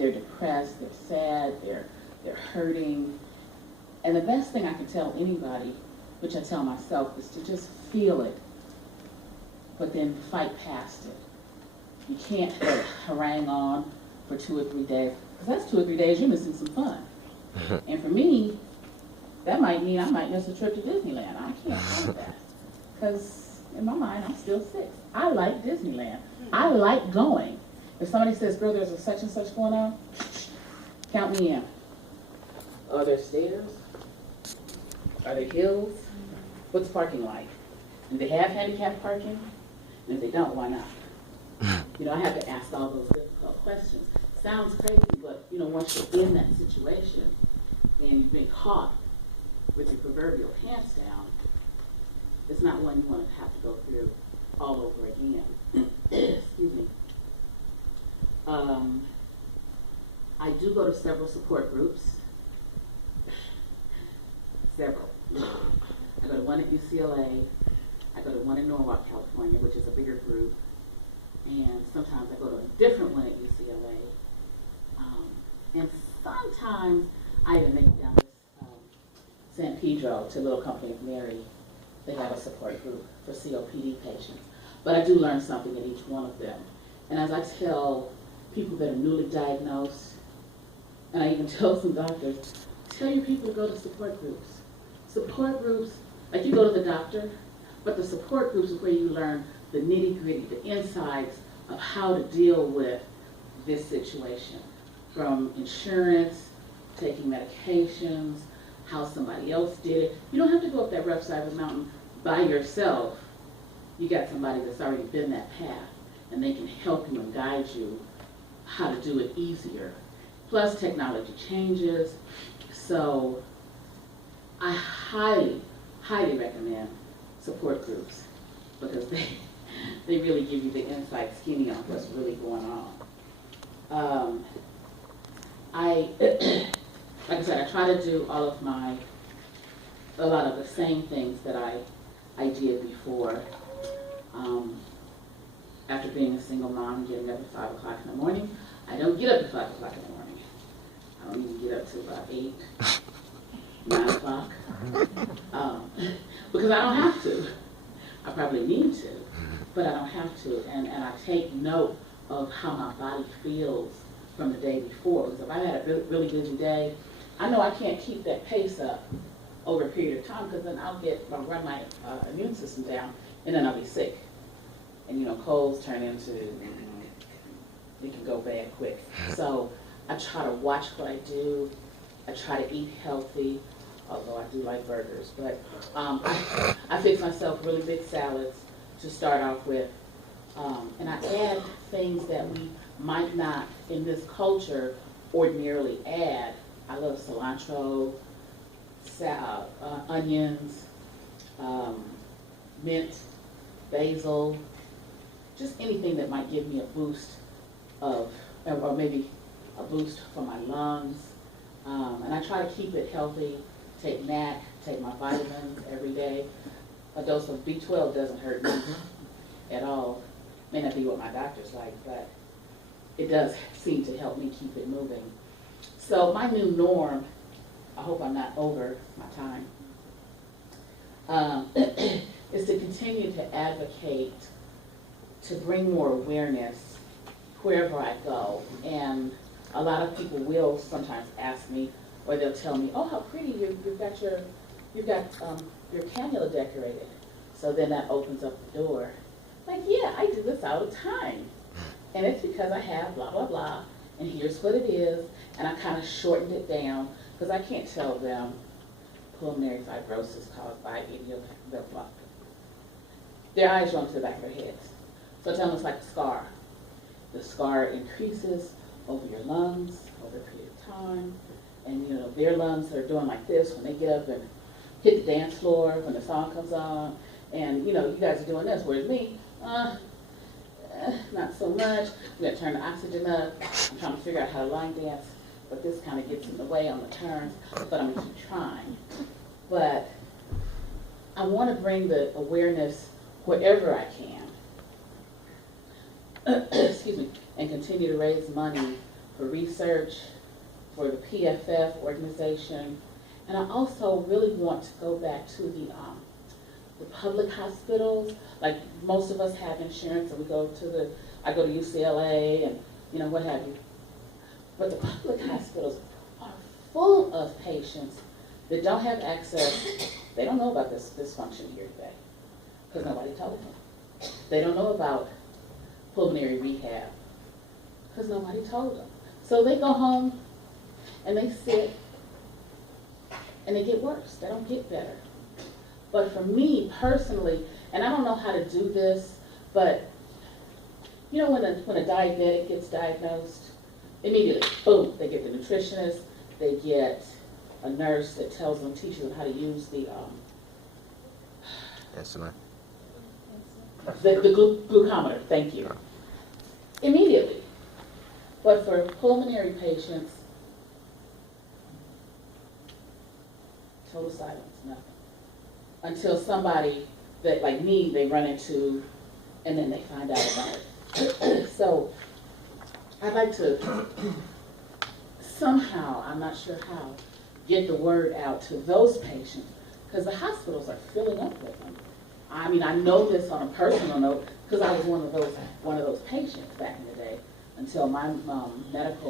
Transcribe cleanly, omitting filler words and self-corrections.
they're depressed, they're sad, they're hurting. And the best thing I can tell anybody, which I tell myself, is to just feel it, but then fight past it. You can't harangue on for 2 or 3 days, because that's 2 or 3 days you're missing some fun. And for me, that might mean I might miss a trip to Disneyland. I can't do that, because in my mind, I'm still 6. I like Disneyland. I like going. If somebody says, girl, there's a such and such going on, count me in. Are there stairs? Are there hills? What's parking like? Do they have handicapped parking? And if they don't, why not? You know, I have to ask all those difficult questions. Sounds crazy, but you know, once you're in that situation and you've been caught with your proverbial pants down, it's not one you want to have to go through all over again. Excuse me. I do go to several support groups. Several. I go to one at UCLA. I go to one in Norwalk, California, which is a bigger group. And sometimes I go to a different one at UCLA. And sometimes I even make it down to San Pedro to Little Company of Mary. They have a support group for COPD patients. But I do learn something in each one of them. And as I tell people that are newly diagnosed, and I even tell some doctors, tell your people to go to support groups. Support groups, like you go to the doctor, but the support groups is where you learn the nitty-gritty, the insides of how to deal with this situation. From insurance, taking medications, how somebody else did it. You don't have to go up that rough side of the mountain by yourself. You got somebody that's already been that path, and they can help you and guide you how to do it easier. Plus, technology changes, so I highly, highly recommend support groups because they really give you the inside skinny on what's really going on. Like I said, I try to do a lot of the same things that I did before. After being a single mom and getting up at 5 o'clock in the morning, I don't get up at 5 o'clock in the morning. I don't even get up till about 8, 9 o'clock. Because I don't have to. I probably need to, but I don't have to. And I take note of how my body feels from the day before. Because if I had a really busy day, I know I can't keep that pace up over a period of time, because then I'll run my immune system down, and then I'll be sick. And you know, colds turn into, it can go bad quick. So I try to watch what I do. I try to eat healthy, although I do like burgers. But I fix myself really big salads to start off with. And I add things that we might not, in this culture, ordinarily add. I love cilantro, onions, mint, basil, just anything that might give me a boost of, or maybe a boost for my lungs. And I try to keep it healthy, take NAC, take my vitamins every day. A dose of B12 doesn't hurt me at all. May not be what my doctor's like, but it does seem to help me keep it moving. So my new norm, I hope I'm not over my time, is to continue to advocate to bring more awareness wherever I go. And a lot of people will sometimes ask me, or they'll tell me, oh, how pretty, you've got your cannula decorated. So then that opens up the door. Like, yeah, I do this all the time. And it's because I have blah, blah, blah, and here's what it is. And I kind of shortened it down, because I can't tell them pulmonary fibrosis caused by idiopathic blah. Their eyes run to the back of their heads. So I tell them it's like a scar. The scar increases over your lungs over a period of time. And you know, their lungs are doing like this when they get up and hit the dance floor when the song comes on. And you know, you guys are doing this, whereas me, not so much. We got to turn the oxygen up. I'm trying to figure out how to line dance, but this kind of gets in the way on the turns, but I'm going to keep trying. But I want to bring the awareness wherever I can, excuse me, and continue to raise money for research, for the PFF organization, and I also really want to go back to the public hospitals. Like most of us have insurance, and we go to I go to UCLA and what have you. But the public hospitals are full of patients that don't have access. They don't know about this dysfunction here today because nobody told them. They don't know about pulmonary rehab because nobody told them. So they go home and they sit and they get worse. They don't get better. But for me personally, and I don't know how to do this, but when a diabetic gets diagnosed, immediately, boom, they get the nutritionist, they get a nurse that tells them, teaches them how to use the insulin. The glucometer, thank you. Immediately. But for pulmonary patients, total silence, nothing. Until somebody that, like me, they run into, and then they find out about it. So, I'd like to somehow, I'm not sure how, get the word out to those patients, because the hospitals are filling up with them. I mean, I know this on a personal note, because I was one of those patients back in the day, until my medical